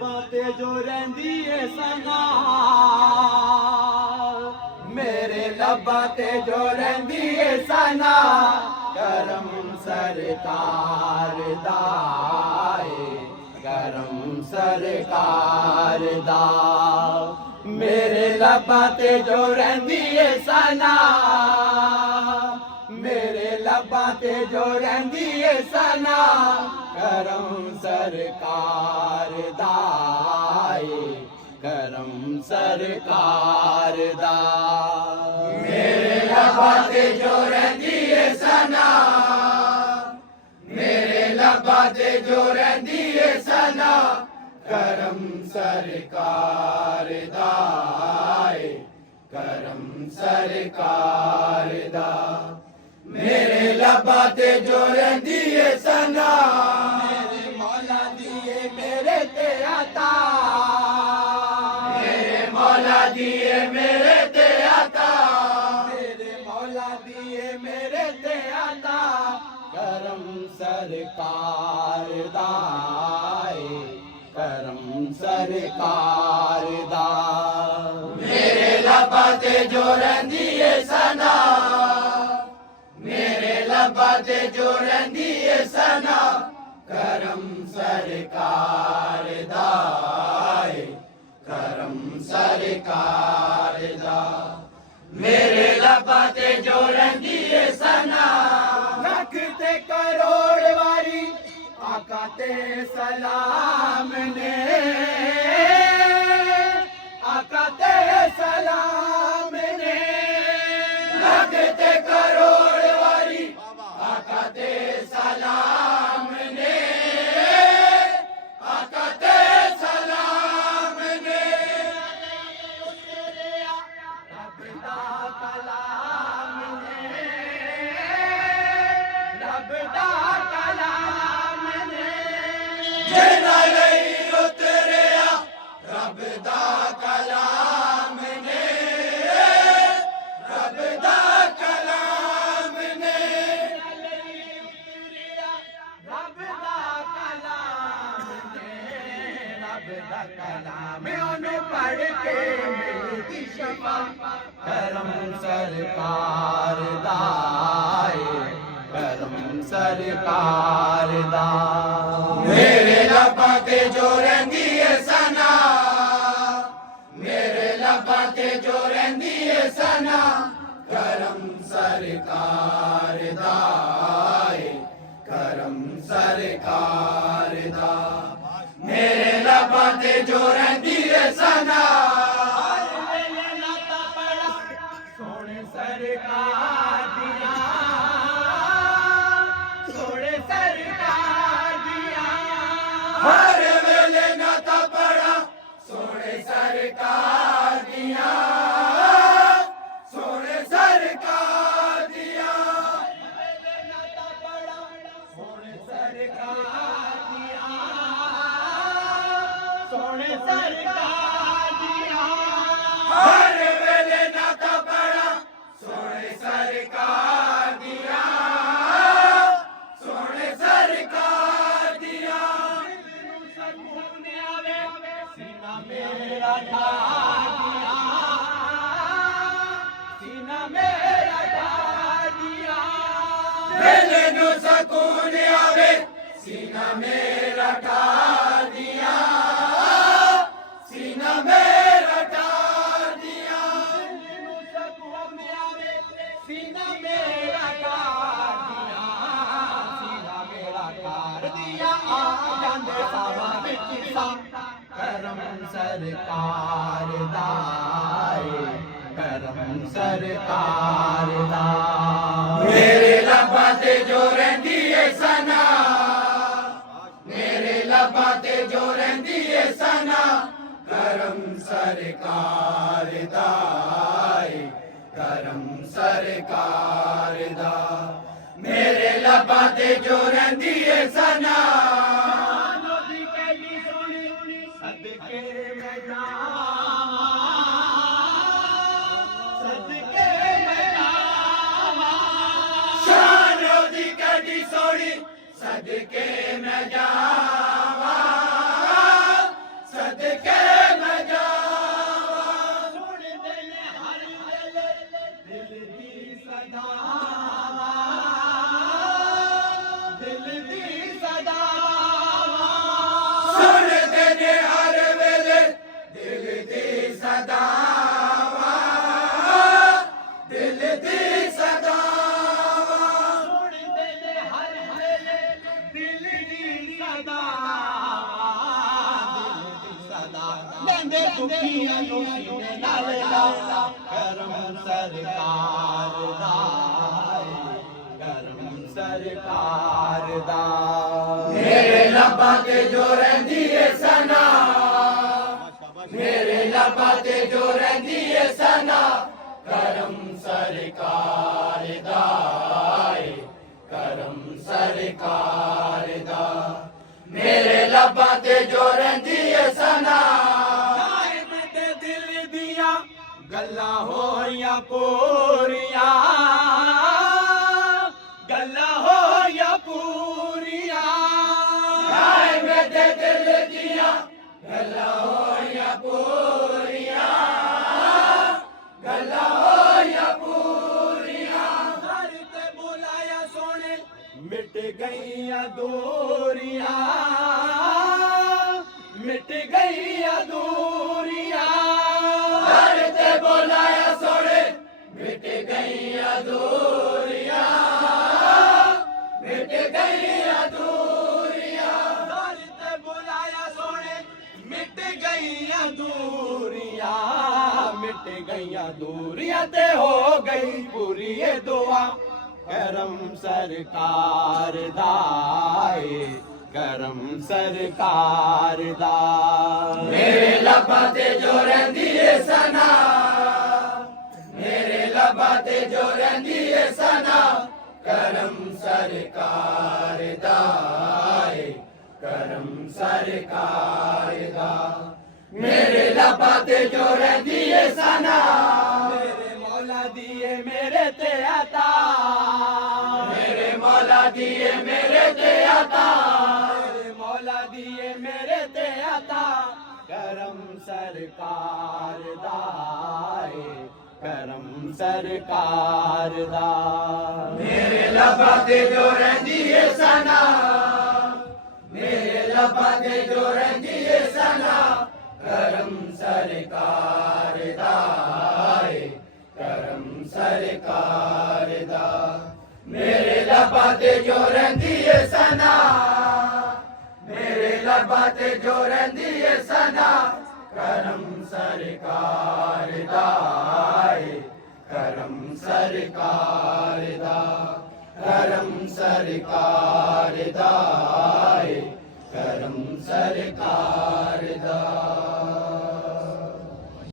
बातें जो रहंदी है सना मेरे लब्बां ते जो रहंदी है सना करम सरकार दा करम सरकार दा मेरे लब्बां ते जो रहंदी है सना मेरे लब्बां ते जो रहंदी है सना करम सरकार दा करम सरकार दा मेरे लब्बां ते जो रहंदी है सना मेरे लब्बां ते जो रहंदी है सना करम सरकार दा करम सरकार दा मेरे लब्बां ते जो रहंदी है सना मेरे मौला दिए मेरे ते अता मेरे मौला दिए मेरे ते अता मेरे मौला दिए मेरे ते अता करम सरकार दा करम सरकार दा मेरे लब्बां ते जो रहंदी है सना मेरे लब्बां ते जो रहंदी है सना करम सरकार दा करम सरकार दा मेरे लब्बां ते जो रहंदी है सना लख ते करोड़ वारी आका ते सलाम ने आका ते सलाम ने लख ते करोड़ वारी आका ते सलाम ने आका ते सलाम ने रब दा कलाम ने रब दा कलाम ने जेना नहीं उतरिया रब दा कलाम ने रब दा कलाम ने रब दा कलाम ने रब दा कलाम ओनू पढ़ के मिलदी शफा करम सरकार दा करम सरकार दा मेरे लब्बां ते जो रहंदी है सना मेरे लब्बां ते जो रहंदी है सना करम सरकार दा करम सरकार दा मेरे लब्बां ते जो रहंदी है सना सोने सरकार दिया सोने सरकार दिया हर वेले नाता पड़ा सोने सरकार दिया सोने सरकार दिया सोने सरकार दिया सोने सरकार दिया हर वेले नाता पड़ा सोने सरकार दिया सोने सरकार दिया सीना मेरा ढाल दिया सीना मेरा ढाल दिया दिल नू सकून आवे सीना मेरा ढाल दिया सीना मेरा ढाल दिया दिल नू सकून आवे सीना मेरा ढाल दिया सीना मेरा ढाल दिया आ जांदे सावा विच सा करम सरकार दा करम सरकार दा मेरे लब्बां ते जो रहंदी है सना मेरे लब्बां ते जो रहंदी है सना करम सरकार दा करम सरकार दा मेरे लब्बां ते जो रहंदी है सना सदके में जावां सदके में जावां शान दी कड़ी सोनी सदके में जावां ਕਹਿੰਦੇ ਦੁਖੀਆਂ ਨੂੰ ਸੀਨੇ ਨਾਲ ਲਾ ਕਰਮ ਸਰਕਾਰ ਦਾ ਕਰਮ ਸਰਕਾਰ ਦਾ ਮੇਰੇ ਲੱਭਾਂ ਤੇ ਜੋ ਰਹਿੰਦੀ ਏ ਸਨਾ ਮੇਰੇ ਲੱਭਾਂ ਤੇ ਜੋ ਰਹਿੰਦੀ ਏ ਸਨਾ ਕਰਮ ਸਰਕਾਰ ਦਾ ਕਰਮ ਸਰਕਾਰ ਦਾ ਮੇਰੇ ਲੱਭਾਂ ਤੇ ਜੋ ਰਹਿੰਦੀ ਏ ਸਨਾ ਸਾਹਿਬ ਦੇ ਦਿਲ ਦੀਆਂ ਗੱਲਾਂ ਹੋਈਆਂ ਪੂਰੀਆਂ ਗੱਲਾਂ ਹੋਈਆਂ ਪੂਰੀਆਂ ਸਾਹਿਬ ਦੇ ਦਿਲ ਦੀਆਂ ਗੱਲਾਂ ਹੋਈਆਂ ਪੂਰੀਆਂ ਗੱਲਾਂ ਹੋਈਆਂ ਪੂਰੀਆਂ ਘਰ ਤੇ ਬੁਲਾਇਆ ਸੋਹਣੇ ਮਿਟ ਗਈਆਂ ਦੂਰੀਆਂ ਮਿਟ ਗਈਆਂ ਦੂਰੀਆਂ ਘਰ ਤੇ ਬੁਲਾਇਆ ਸੋਹਣੇ ਮਿਟ ਗਈਆਂ ਦੂਰੀਆਂ ਮਿਟ ਗਈਆਂ ਦੂਰੀਆਂ ਘਰ ਤੇ ਬੁਲਾਇਆ ਸੋਹਣੇ ਮਿਟ ਗਈਆਂ ਦੂਰੀਆਂ ਮਿਟ ਗਈਆਂ ਦੂਰੀਆਂ ਤੇ ਹੋ ਗਈ ਪੂਰੀ ਇਹ ਦੁਆ ਕਰਮ ਸਰਕਾਰ ਦਾ ਕਰਮ ਸਰਕਾਰ ਦਾ ਮੇਰੇ ਲੱਭਾਂ ਤੇ ਜੋ ਰਹਿੰਦੀ ਏ ਸਨਾ ਮੇਰੇ ਲੱਭਾਂ ਤੇ ਜੋ ਰਹਿੰਦੀ ਏ ਸਨਾ ਕਰਮ ਸਰਕਾਰ ਦਾ ਕਰਮ ਸਰਕਾਰ ਦਾ ਮੇਰੇ ਲੱਭਾਂ ਤੇ ਜੋ ਰਹਿੰਦੀ ਏ ਸਨਾ ਮੇਰੇ ਮੌਲਾ ਦੀ ਏ ਮੇਰੇ ਤੇ ਅਤਾ ਮੇਰੇ ਮੌਲਾ ਦੀ ਏ ਮੇਰੇ ਤੇ ਅਤਾ ਮੇਰੇ ਮੌਲਾ ਦੀ ਏ ਮੇਰੇ ਤੇ ਅਤਾ ਕਰਮ ਸਰਕਾਰ ਦਾ ਕਰਮ ਸਰਕਾਰ ਦਾ ਮੇਰੇ ਲੱਭਾਂ ਤੇ ਜੋ ਰਹਿੰਦੀ ਏ ਸਨਾ ਮੇਰੇ ਲੱਭਾਂ ਤੇ ਜੋ ਰਹਿੰਦੀ ਏ ਸਨਾ ਕਰਮ ਸਰਕਾਰ ਦਾ ਕਰਮ ਸਰਕਾਰ ਦਾ ਮੇਰੇ ਲੱਭਾਂ ਤੇ ਜੋ ਰਹਿੰਦੀ ਏ ਸਨਾ ਮੇਰੇ ਲੱਭਾਂ ਤੇ ਜੋ ਰਹਿੰਦੀ ਏ ਸਨਾ ਕਰਮ ਸਰਕਾਰ ਦਾ ਕਰਮ ਸਰਕਾਰ ਦਾ ਕਰਮ ਸਰਕਾਰ ਦਾ ਕਰਮ ਸਰਕਾਰ ਦਾ